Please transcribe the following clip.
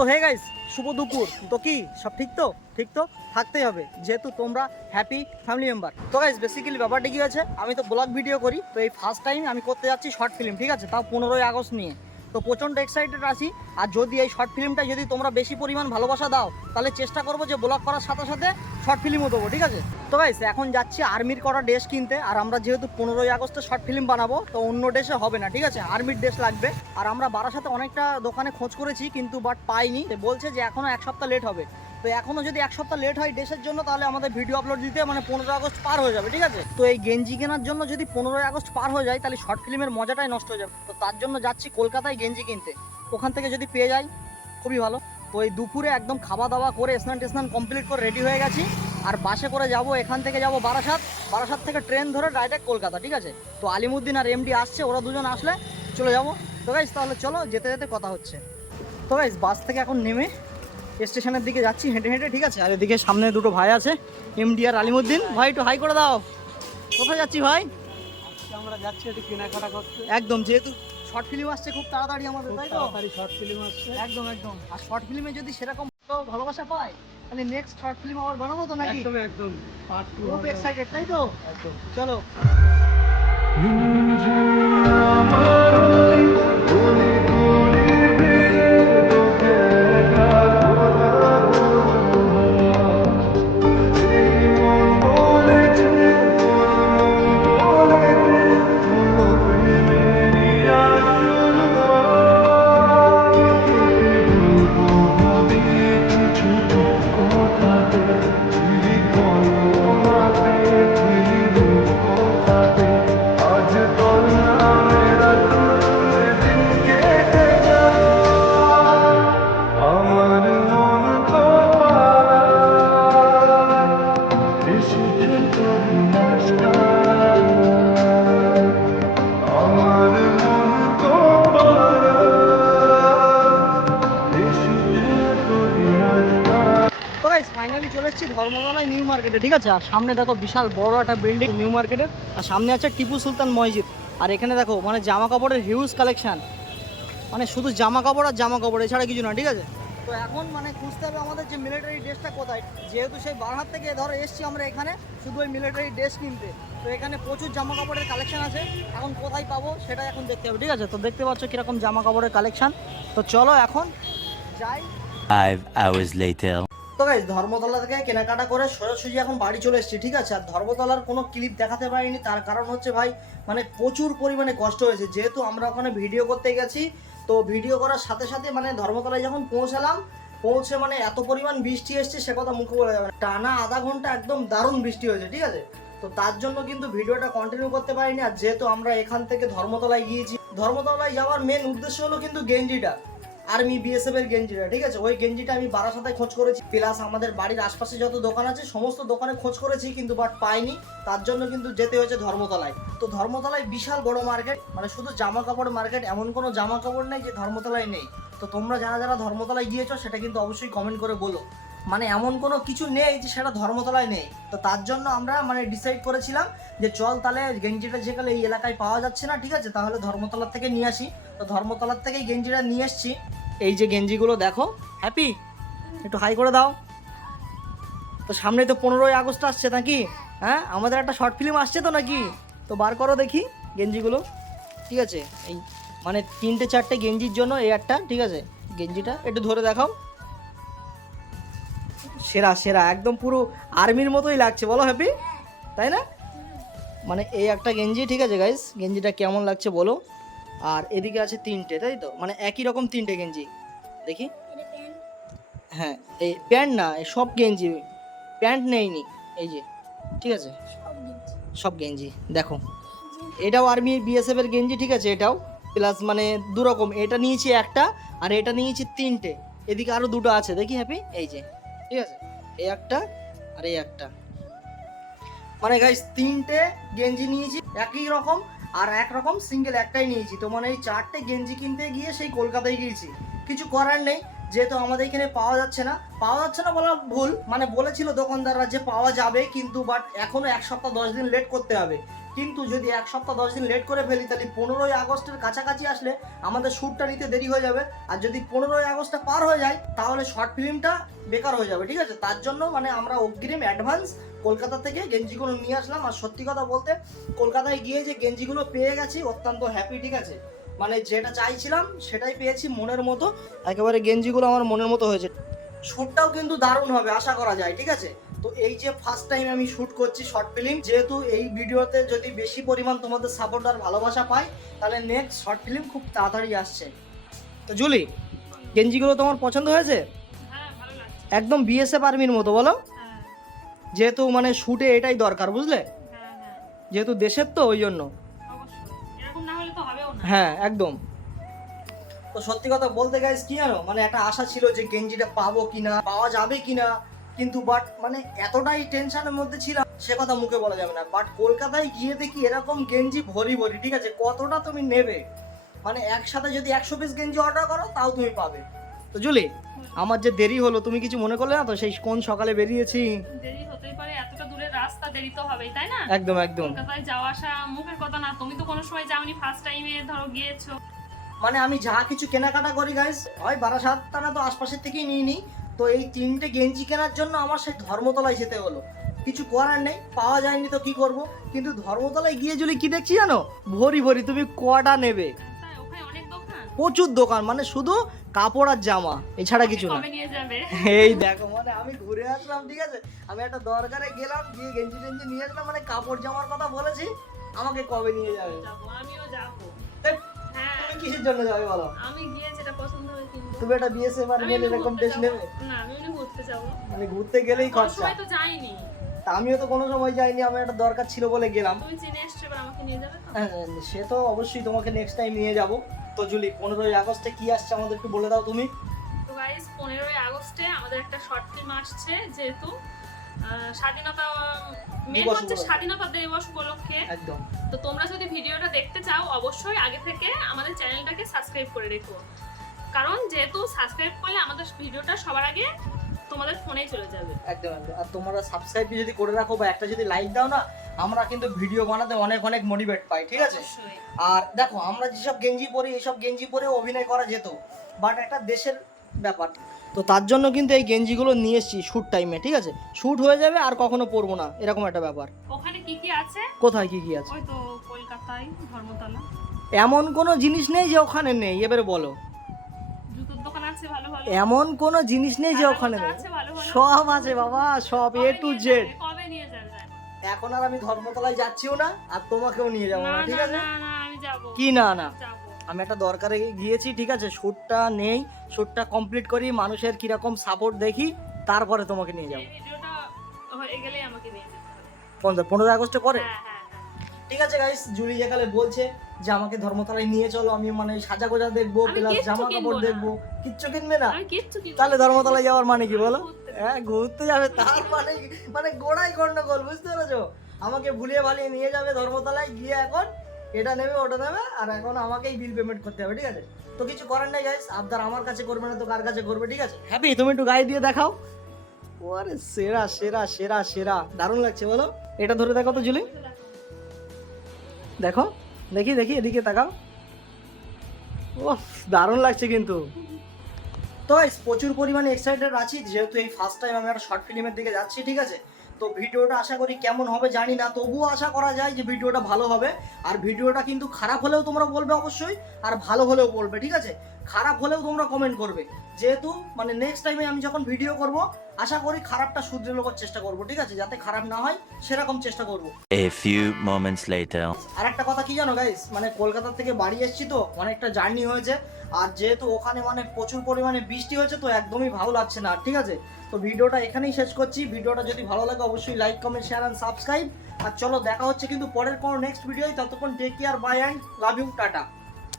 তো hey guys, শুভ দুপুর। তো কি সব ঠিক তো? ঠিক তো থাকতেই হবে, যেহেতু তোমরা হ্যাপি ফ্যামিলি মেম্বার। তো গাইস বেসিক্যালি ব্যাপারটা কি আছে, আমি তো ব্লগ ভিডিও করি, তো এই ফার্স্ট টাইম আমি করতে যাচ্ছি শর্ট ফিল্ম, ঠিক আছে, তাও 15ই আগস্ট নিয়ে। তো প্রচণ্ড এক্সাইটেড আছি। আর যদি এই শর্ট ফিল্মটা যদি তোমরা বেশি পরিমাণ ভালোবাসা দাও, তাহলে চেষ্টা করবো যে ব্লগ করার সাথে সাথে শর্ট ফিল্মও দেবো, ঠিক আছে। তো গাইস এখন যাচ্ছি আর্মির করা ড্রেস কিনতে। আর আমরা যেহেতু 15ই আগস্টে শর্ট ফিল্ম বানাবো, তো অন্য ড্রেসে হবে না, ঠিক আছে, আর্মির ড্রেস লাগবে। আর আমরা বারাসাতে অনেকটা দোকানে খোঁজ করেছি, কিন্তু বাট পাইনি। বলছে যে এখনও 1 সপ্তাহ লেট হবে। তো এখনও যদি 1 সপ্তাহ লেট হয় ড্রেসের জন্য, তাহলে আমাদের ভিডিও আপলোড দিতে মানে 15ই আগস্ট পার হয়ে যাবে, ঠিক আছে। তো এই গেঞ্জি কেনার জন্য যদি 15ই আগস্ট পার হয়ে যায়, তাহলে শর্ট ফিল্মের মজাটাই নষ্ট হয়ে যাবে। তো তার জন্য যাচ্ছি কলকাতায় গেঞ্জি কিনতে। ওখান থেকে যদি পেয়ে যাই খুবই ভালো। তো এই দুপুরে একদম খাওয়া দাওয়া করে স্নান কমপ্লিট করে রেডি হয়ে গেছি। আর বাসে করে যাব, এখান থেকে যাব বারাসাত। বারাসাত থেকে ট্রেন ধরে ডাইরেক্ট কলকাতা, ঠিক আছে। তো আলিমুদ্দিন আর এমডি আসছে, ওরা দুজন আসলে চলে যাব। তো গাইস তাহলে চলো, যেতে যেতে কথা হচ্ছে। তো গাইস বাস থেকে এখন নেমে স্টেশনের দিকে যাচ্ছি হেঁটে হেঁটে, ঠিক আছে। আর এদিকে সামনে দুটো ভাই আছে, এমডি আর আলিমুদ্দিন। ভাই একটু হাই করে দাও। কোথায় যাচ্ছি ভাই? আমরা যাচ্ছি একটু কেনাকাটা করতে। একদম, যেহেতু শর্ট ফিল্ম আসছে খুব তাড়াতাড়ি আমাদের, তাই তো? তাড়াতাড়ি শর্ট ফিল্ম আসছে। একদম একদম। আর শর্ট ফিল্মে যদি সেরকম ভালোবাসা পাই, তাহলে নেক্সট শর্ট ফিল্ম আবার বানাবো তো নাকি? একদম একদম পার্ট 2 খুব এক্সাইটেড, তাই তো? একদম। চলো। তো গাইস ফাইনালি চলে এসেছি ধর্মতলায় নিউ মার্কেটে, ঠিক আছে। আর সামনে দেখো বিশাল বড় একটা বিল্ডিং নিউ মার্কেটের। আর সামনে আছে টিপু সুলতান মসজিদ। আর এখানে দেখো মানে জামা কাপড়ের হিউজ কালেকশন, মানে শুধু জামা কাপড় আর জামা কাপড়, এছাড়া কিছু না, ঠিক আছে। তো এখন মানে খুঁজতে হবে আমাদের যে মিলিটারি ড্রেসটা কোথায়, যেহেতু সেই বারহাট থেকে ধরো এসছি আমরা এখানে শুধু ওই মিলিটারি ড্রেস কিনতে। তো এখানে প্রচুর জামা কাপড়ের কালেকশন আছে, এখন কোথায় পাবো সেটা এখন দেখতে হবে, ঠিক আছে। তো দেখতে পাচ্ছ কিরকম জামা কাপড়ের কালেকশন। তো চলো এখন যাই। 5 hours later. তো গাইস ধর্মতলা থেকে কেনাকাটা করে সোজাসুজি এখন বাড়ি চলে এসেছি, ঠিক আছে। আর ধর্মতলার কোনো ক্লিপ দেখাতে পারিনি, তার কারণ হচ্ছে ভাই মানে প্রচুর পরিমাণে কষ্ট হয়েছে, যেহেতু আমরা ওখানে ভিডিও করতে গেছি। তো ভিডিও করার সাথে সাথে মানে ধর্মতলায় যখন পৌঁছে মানে এত পরিমাণ বৃষ্টি এসছে সে কথা মুখে বলা যাবে না। টানা আধা ঘন্টা একদম দারুণ বৃষ্টি হয়েছে, ঠিক আছে। তো তার জন্য কিন্তু ভিডিওটা কন্টিনিউ করতে পারিনি। আর যেহেতু আমরা এখান থেকে ধর্মতলায় গিয়েছি, ধর্মতলায় যাওয়ার মেন উদ্দেশ্য হলো কিন্তু গেঞ্জিটা, আর্মি বিএসএফ এর গেঞ্জিটা, ঠিক আছে। ওই গেঞ্জিটা আমি বারাসাতে খোঁজ করেছি, প্লাস আমাদের বাড়ির আশপাশে যত দোকান আছে সমস্ত দোকানে খোঁজ করেছি, কিন্তু বাট পাইনি। তার জন্য কিন্তু যেতে হয়েছে ধর্মতলায়। তো ধর্মতলায় বিশাল বড় মার্কেট, মানে শুধু জামা কাপড় মার্কেট, এমন কোনো জামা কাপড় নেই যে ধর্মতলায় নেই। তো তোমরা যারা যারা ধর্মতলায় গিয়েছো সেটা কিন্তু অবশ্যই কমেন্ট করে বলো, মানে এমন কোনো কিছু নেই যে সেটা ধর্মতলায় নেই। তো তার জন্য আমরা মানে ডিসাইড করেছিলাম যে চল তাহলে গেঞ্জিটা যেখানে এই এলাকায় পাওয়া যাচ্ছে না, ঠিক আছে, তাহলে ধর্মতলার থেকে নিয়ে আসি। তো ধর্মতলার থেকেই গেঞ্জিটা নিয়ে এসছি। এই যে গেঞ্জিগুলো দেখো, হ্যাপি একটু হাই করে দাও। তো সামনে তো 15ই আগস্ট আসছে নাকি, হ্যাঁ আমাদের একটা শর্ট ফিল্ম আসছে তো নাকি। তো বার করো দেখি গেঞ্জিগুলো, ঠিক আছে। এই মানে 3-4টে গেঞ্জির জন্য এই একটা, ঠিক আছে। গেঞ্জিটা একটু ধরে দেখাও, সেরা সেরা একদম পুরো আর্মির মতোই লাগছে, বলো হ্যাপি, তাই না? মানে এই একটা গেঞ্জি, ঠিক আছে গাইস, গেঞ্জিটা কেমন লাগছে বলো। আর এদিকে আছে 3টে, তাই তো, মানে একই রকম 3টে গেঞ্জি দেখি। হ্যাঁ এই প্যান্ট না, এই সব গেঞ্জি, প্যান্ট নেইনি, এই যে, ঠিক আছে, সব গেঞ্জি দেখো। এটাও আর্মি বিএসএফ এর গেঞ্জি, ঠিক আছে, এটাও প্লাস মানে দুরকম। এটা নিয়েছি একটা, আর এটা নিয়েছি 3টে। এদিকে আরও দুটো আছে দেখি হ্যাপি, এই যে, ঠিক আছে, এই একটা আর এই একটা। মানে গাইস 3টে গেঞ্জি নিয়েছি একই রকম, আর একরকম সিঙ্গেল একটাই নিয়েছি। তো মানে এই 4টে গেঞ্জি কিনতে গিয়ে সেই কলকাতায় গিয়েছি। কিছু করার নেই, যেহেতু আমাদের এখানে পাওয়া যাচ্ছে না বলা ভুল, মানে বলেছিল দোকানদাররা যে পাওয়া যাবে, কিন্তু বাট এখনো 1 সপ্তাহ 10 দিন লেট করতে হবে। কিন্তু যদি 1 সপ্তাহ 10 দিন লেট করে ফেলি তাহলে 15ই আগস্টের কাছাকাছি আসলে আমাদের শ্যুটটা নিতে দেরি হয়ে যাবে। আর যদি 15ই আগস্টটা পার হয়ে যায় তাহলে শর্ট ফিল্মটা বেকার হয়ে যাবে, ঠিক আছে? তার জন্য মানে আমরা অগ্রিম অ্যাডভান্স কলকাতা থেকে গেঞ্জিগুলো নিয়ে আসলাম। আর সত্যি কথা বলতে কলকাতায় গিয়ে যে গেঞ্জিগুলো পেয়ে গেছি অত্যন্ত হ্যাপি, ঠিক আছে? মানে যেটা চাইছিলাম সেটাই পেয়েছি মনের মতো, একেবারে গেঞ্জিগুলো আমার মনের মতো হয়েছে। শ্যুটটাও কিন্তু দারুণ হবে আশা করা যায়, ঠিক আছে? তো এই যে ফার্স্ট টাইম আমি শ্যুট করছি শর্ট ফিল্ম, যেহেতু এই ভিডিওতে যদি বেশি পরিমাণ তোমাদের সাপোর্ট আর ভালোবাসা পাই তাহলে নেক্সট শর্ট ফিল্ম খুব তাড়াতাড়ি আসছে। তো জুলি, গেঞ্জিগুলো তোমার পছন্দ হয়েছে? হ্যাঁ, ভালো লাগছে। একদম বিএসএফ আর্মির মতো বলো, হ্যাঁ, যেহেতু মানে শ্যুটে এটাই দরকার, বুঝলে? হ্যাঁ, হ্যাঁ, যেহেতু দেশের তো ওই জন্য। অবশ্যই। এরকম না হলে তো হবেও না। হ্যাঁ একদম। তো সত্যি কথা বলতে গাইস কি জানো, মানে একটা আশা ছিল যে গেঞ্জিটা পাবো কিনা, পাওয়া যাবে কিনা, কিন্তু বাট মানে এতটাই টেনশনের মধ্যে ছিলাম সে কথা মুখে বলা যাবে না। বাট কলকাতায় গিয়ে দেখি এরকম গেঞ্জি ভরি ভরি, ঠিক আছে? কতটা তুমি নেবে, মানে একসাথে যদি 100 পিস গেঞ্জি অর্ডার করো তাও তুমি পাবে। তো জুলি, আমার যে দেরি হলো তুমি কিছু মনে করলে না তো? সেই কোন সকালে বেরিয়েছি। দেরি হতেই পারে, এতটা দূরের রাস্তা, দেরি তো হবেই, তাই না? একদম একদম। কলকাতায় যাওয়া আসা মুখের কথা না, তুমি তো কোনো সময় যাওনি, ফার্স্ট টাইমে ধরো গিয়েছো। মানে আমি যা কিছু কেনাকাটা করি গাইস, হয় বারাসাত না তো আশপাশের থেকেই নিয়ে নিই। তো এই 3টে গেঞ্জি কেনার জন্য আমার সেই ধর্মতলায় যেতে হলো, কিছু করার নেই, পাওয়া যায়নি তো কি করব। কিন্তু ধর্মতলায় গিয়ে যদি কি দেখছি জানো, ভরি ভরি, তুমি কটা নেবে? তাই ওখানে অনেক দোকান। প্রচুর দোকান, মানে শুধু কাপড় আর জামা, এছাড়া কিছু না। কবে নিয়ে যাবে? এই দেখো, মানে আমি ঘুরে আসলাম, ঠিক আছে? আমি একটা দরকারে গেলাম, গিয়ে গেঞ্জি টেঞ্জি নিয়ে আসলাম, মানে কাপড় জামার কথা বলেছি, আমাকে কবে নিয়ে যাবে? যাবো, আমিও যাবো। এ, হ্যাঁ, তুমি কিসের জন্য যাবে বলো? আমি গিয়ে যেটা পছন্দ হবে কিনবো। তুমি একটা বিএসএফ আর আমি মেল এমনি এরকম ঘুরতে ড্রেস যাবো। নেবে? না, আমি এমনি ঘুরতে যাবো। মানে ঘুরতে গেলেই কোনো খরচা। সময় তো যাইনি। তা আমিও তো কোনো সময় যাইনি, আমার একটা দরকার ছিল বলে গেলাম। তুমি চিনে এসছো, এবার আমাকে নিয়ে যাবে তো? হ্যাঁ, সে তো অবশ্যই তোমাকে নেক্সট টাইম নিয়ে যাব। তো জুলি, 15ই আগস্টে কি আসছে আমাদের একটু বলে দাও তুমি। তো গাইস, 15ই আগস্টে আমাদের একটা শর্ট ফিল্ম আসছে, যেহেতু স্বাধীনতা মেন দিবস হচ্ছে উপলক্ষে। স্বাধীনতা দিবস উপলক্ষে। একদম। তো তোমরা যদি ভিডিওটা দেখতে চাও অবশ্যই আগে থেকে আমাদের চ্যানেলটাকে সাবস্ক্রাইব করে রেখো, কারণ যেহেতু সাবস্ক্রাইব করলে আমাদের ভিডিওটা সবার আগে তোমাদের ফোনেই চলে যাবে। একদম একদম। আর তোমরা সাবস্ক্রাইব যদি করে রাখো বা একটা যদি লাইক দাও না, আমরা কিন্তু ভিডিও বানাতে অনেক অনেক মোটিভেট পাই, ঠিক আছে? অবশ্যই। আর দেখো, আমরা যেসব গেঞ্জি পরি এইসব গেঞ্জি পরে অভিনয় করা যেত, বাট একটা দেশের ব্যাপার, তো তার জন্য কিন্তু এই গেঞ্জিগুলো নিয়ে এসেছি শ্যুট টাইমে, ঠিক আছে? শ্যুট হয়ে যাবে আর কখনো পরবো না, এরকম একটা ব্যাপার। ওখানে কি কি আছে? কোথায় কি কি আছে? ওই তো কলকাতায় ধর্মতলা। এমন কোনো জিনিস নেই যে ওখানে নেই, এবারে বলো। জুতোর দোকান আছে ভালো ভালো। এমন কোনো জিনিস নেই যে ওখানে নেই, আছে ভালো ভালো। সব আছে বাবা, সব এ কবে টু নিয়ে জেড। যাবে? কবে নিয়ে যাবে? এখন আর আমি ধর্মতলায় যাচ্ছিও না, আর তোমাকেও নিয়ে যাবো না না, ঠিক না আছে? না না, আমি যাব। কি না না, যাব। আমি একটা দরকারে গিয়েছি, ঠিক আছে? শ্যুটটা নেই, শ্যুটটা কমপ্লিট করি, মানুষের কিরকম সাপোর্ট দেখি, তারপরে তোমাকে নিয়ে যাবো। এই ভিডিওটা হয়ে গেলেই আমাকে নিয়ে যেতে হবে। 15ই আগস্টে পরে? হ্যাঁ হ্যাঁ হ্যাঁ। ঠিক আছে গাইস, জুলি যেখানে বলছে যে আমাকে ধর্মতলায় নিয়ে চলো, আমি মানে সাজা গোজা দেখবো, আমি প্লাস কিচ্ছু জামা কিনবো কাপড় না। দেখবো, কিচ্ছু কিনবে না? আমি কিচ্ছু কিনবো না। তাহলে ধর্মতলায় যাওয়ার মানে কি বলো? ঘুরতে। হ্যাঁ, ঘুরতে যাবে, তার মানে মানে গোড়াই গন্ডগোল, বুঝতে পেরেছো? আমাকে ভুলিয়ে ভালিয়ে নিয়ে যাবে ধর্মতলায়, গিয়ে এখন এটা নেবে ওটা নেবে, আর এখন আমাকেই বিল পেমেন্ট করতে হবে, ঠিক আছে? তো কিছু করার নেই গাইস, আবদার আমার কাছে করবে না তো কার কাছে করবে, ঠিক আছে? হ্যাপি, তুমি একটু গায়ে দিয়ে দেখাও। ওরে সেরা সেরা সেরা সেরা, দারুণ লাগছে বলো। এটা ধরে দেখো তো জুলি, দেখো, দেখি দেখি, এদিকে তাকাও। ওহ, দারুণ লাগছে কিন্তু। তো guys, প্রচুর পরিমাণে এক্সাইটেড আছি, যেহেতু এই ফার্স্ট টাইম আমি একটা শর্ট ফিল্মের দিকে যাচ্ছি, ঠিক আছে? তো ভিডিওটা আশা করি কেমন হবে জানি না, তবুও আশা করা যায় যে ভিডিওটা ভালো হবে। আর ভিডিওটা কিন্তু খারাপ হলেও তোমরা বলবে অবশ্যই, আর ভালো হলেও বলবে, ঠিক আছে? খারাপ হলেও তোমরা কমেন্ট করবে, যেহেতু মানে নেক্সট টাইমে আমি যখন ভিডিও করব আশা করি খারাপটা শুধরে নেওয়ার চেষ্টা করব, ঠিক আছে? যাতে খারাপ না হয় সেরকম চেষ্টা করব। A few moments later. আর একটা কথা কি জানো গাইস, মানে কলকাতা থেকে বাড়ি এসেছি তো অনেকটা জার্নি হয়েছে, আর যেহেতু ওখানে মানে প্রচুর পরিমাণে বৃষ্টি হয়েছে তো একদমই ভালো লাগছে না, ঠিক আছে? তো ভিডিওটা এখানেই শেষ করছি। ভিডিওটা যদি ভালো লাগে অবশ্যই like comment share and subscribe. আর চলো দেখা হচ্ছে কিন্তু পরের কোনো নেক্সট ভিডিওয়, ততক্ষণ take care, bye and love you, tata.